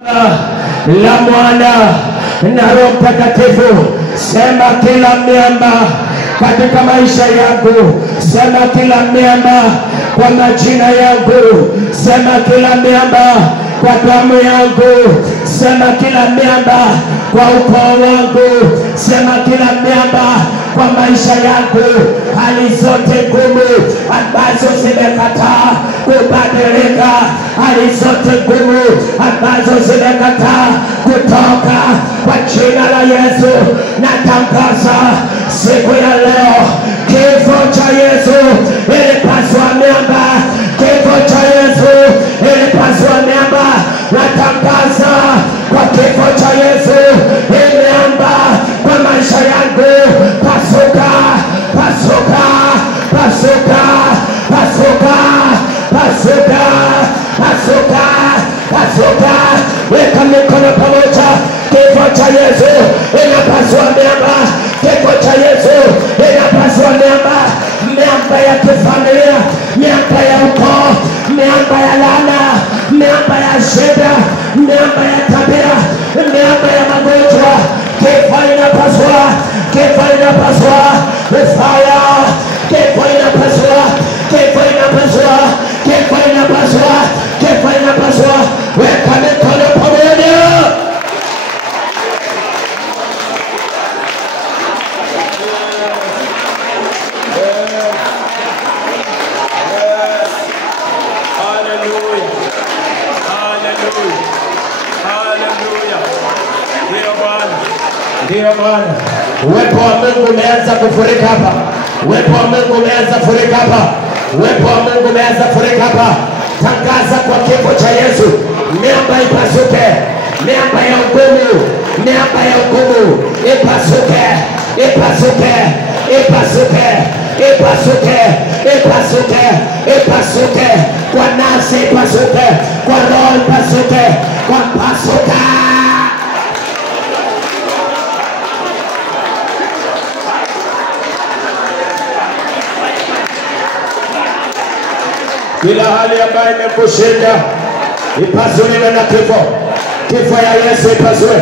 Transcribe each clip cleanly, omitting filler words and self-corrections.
la Mwana na Roho Mtakatifu. Sema kila miamba katika maisha yangu, sema kila miamba kwa majina yangu, sema kila miamba kwa damu yangu, sema kila miamba kwa ukoo wangu, sema kila miamba kwa maisha yangu, hali zote ngumu ambazo zimekataa kubadilika, hali zote ngumu ambazo zimekataa kutoka, kwa jina la Yesu natangaza siku ya leo kifo cha Yesu ilipaswa miamba, kifo cha Yesu ilipaswa miamba. Natangaza kwa kifo cha Yesu miamba kwa maisha yangu pasuka, pasuka, pasuka, pasuka, pasuka, pasuka, pasuka. Weka mikono pamoja. Kifo cha Yesu inapaswa miamba, kifo cha Yesu inapaswa miamba, miamba ya kifamilia, miamba ya ukoo, miamba ya laana, miamba ya shida, miamba ya tabia, miamba ya magonjwa. Kifo inapaswa, kifo inapaswa, fire, kifo inapaswa, kifo inapaswa, kifo inapaswa, kifo inapaswa. Weka mikono pamoja. Ndio Bwana, uwepo wa Mungu umeanza kufurika hapa. Uwepo wa Mungu umeanza kufurika hapa. Uwepo wa Mungu umeanza kufurika hapa. Tangaza kwa kifo cha Yesu miamba ipasuke, miamba ya ugumu, miamba ya ugumu ipasuke, ipasuke, ipasuke, ipasuke, ipasuke, ipasuke kwa nafsi, ipasuke kwa roho, ipasuke kwa pasuka. Kila hali ambayo imekushinda ipasuliwe na kifo. Kifo ya Yesu ipasue,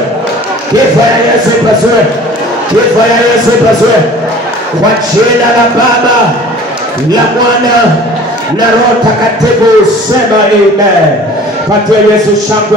kifo ya Yesu ipasue, kifo ya Yesu ipasue. Kwa jina la Baba, la Mwana na Roho Mtakatifu, sema amen. Patia Yesu shangwe.